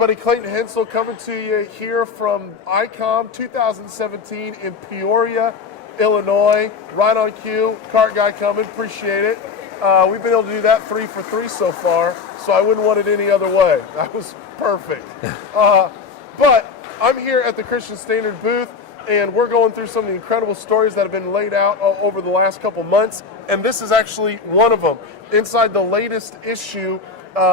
everybody, Clayton Hentzel coming to you here from ICOM 2017 in Peoria, Illinois. Right on cue, cart guy coming, appreciate it. We've been able to do that 3 for 3 so far, so I wouldn't want it any other way. That was perfect. But I'm here at the Christian Standard booth, and we're going through some of the incredible stories that have been laid out over the last couple months, and this is actually one of them. Inside the latest issue,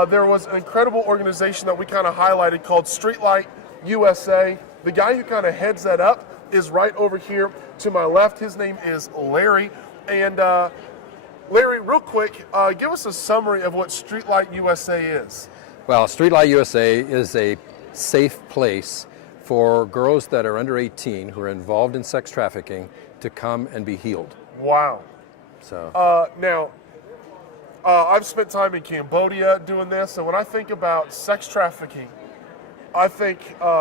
there was an incredible organization that we kind of highlighted called Streetlight USA. The guy who kind of heads that up is right over here to my left. His name is Larrie. And Larrie, real quick, give us a summary of what Streetlight USA is. Well, Streetlight USA is a safe place for girls that are under 18 who are involved in sex trafficking to come and be healed. Wow. So now, I've spent time in Cambodia doing this, and when I think about sex trafficking, I think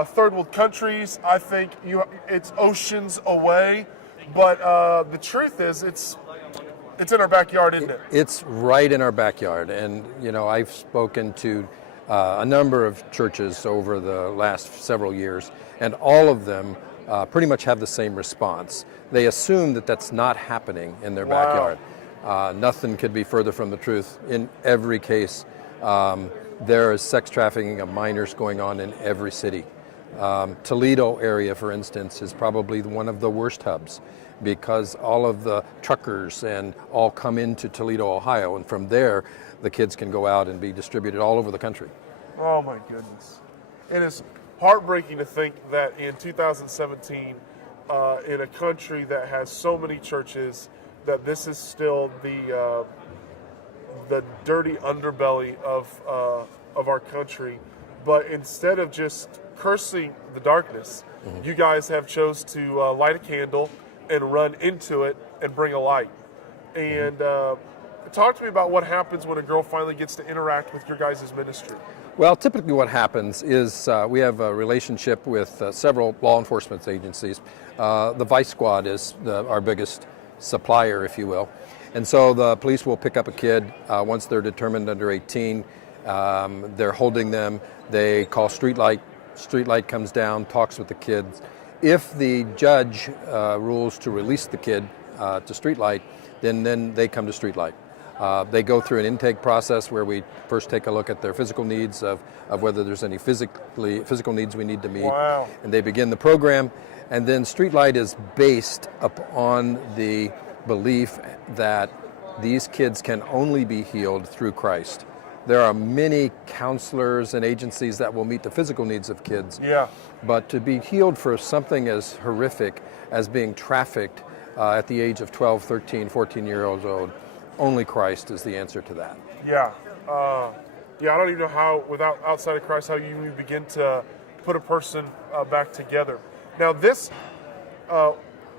third world countries, I think it's oceans away, but the truth is it's in our backyard, isn't it? It's right in our backyard, and you know, I've spoken to a number of churches over the last several years, and all of them pretty much have the same response. They assume that that's not happening in their backyard. Nothing could be further from the truth. In every case, there is sex trafficking of minors going on in every city. Toledo area, for instance, is probably one of the worst hubs because all of the truckers and all come into Toledo, Ohio, and from there, the kids can go out and be distributed all over the country. Oh my goodness. It is heartbreaking to think that in 2017, in a country that has so many churches, that this is still the dirty underbelly of our country. But instead of just cursing the darkness, you guys have chose to light a candle and run into it and bring a light. And talk to me about what happens when a girl finally gets to interact with your guys' ministry. Well, typically what happens is we have a relationship with several law enforcement agencies. The Vice Squad is our biggest supplier, if you will. And so the police will pick up a kid once they're determined under 18. They're holding them. They call Streetlight. Streetlight comes down, talks with the kids. If the judge rules to release the kid to Streetlight, then they come to Streetlight. They go through an intake process where we first take a look at their physical needs of whether there's any physical needs we need to meet. Wow. And they begin the program. And then Streetlight is based upon the belief that these kids can only be healed through Christ. There are many counselors and agencies that will meet the physical needs of kids. Yeah. But to be healed for something as horrific as being trafficked at the age of 12, 13, 14 years old, only Christ is the answer to that. Yeah. I don't even know how, outside of Christ, how you begin to put a person back together. Now, this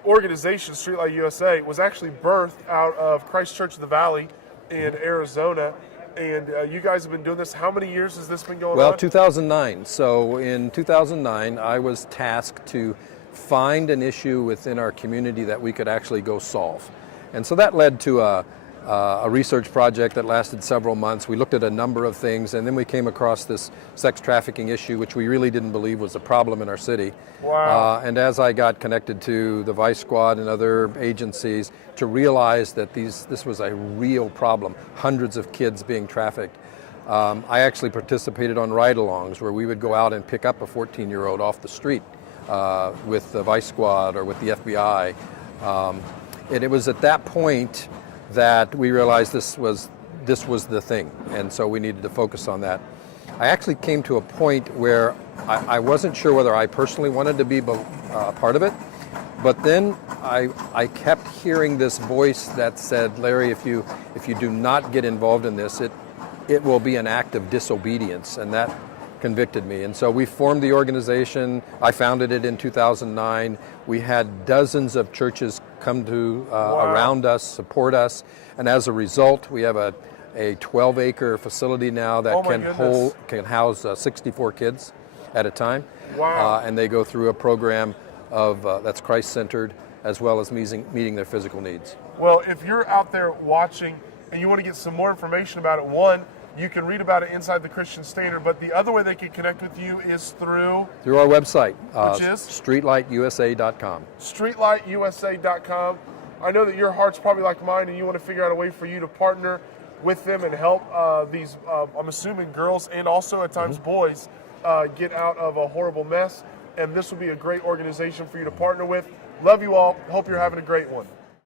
organization, Streetlight USA, was actually birthed out of Christ Church of the Valley in Arizona. And you guys have been doing this. How many years has this been going on? Well, 2009. So in 2009, I was tasked to find an issue within our community that we could actually go solve. And so that led to a research project that lasted several months. We looked at a number of things, and then we came across this sex trafficking issue, which we really didn't believe was a problem in our city. Wow. And as I got connected to the Vice Squad and other agencies to realize that this was a real problem, hundreds of kids being trafficked, I actually participated on ride-alongs where we would go out and pick up a 14-year-old off the street with the Vice Squad or with the FBI. And it was at that point that we realized this was the thing, and so we needed to focus on that. I actually came to a point where I wasn't sure whether I personally wanted to be part of it, but then I kept hearing this voice that said, Larrie, if you do not get involved in this, it will be an act of disobedience, and that convicted me. And so we formed the organization. I founded it in 2009. We had dozens of churches come to around us, support us, and as a result, we have a 12-acre facility now that can house 64 kids at a time. Wow. And they go through a program of that's Christ-centered, as well as meeting their physical needs. Well, if you're out there watching and you want to get some more information about it, one, You can read about it inside the Christian Standard, but the other way they can connect with you is through our website, which is streetlightUSA.com. streetlightUSA.com. I know that your heart's probably like mine, and you want to figure out a way for you to partner with them and help these, I'm assuming, girls and also at times boys get out of a horrible mess. And this will be a great organization for you to partner with. Love you all. Hope you're having a great one.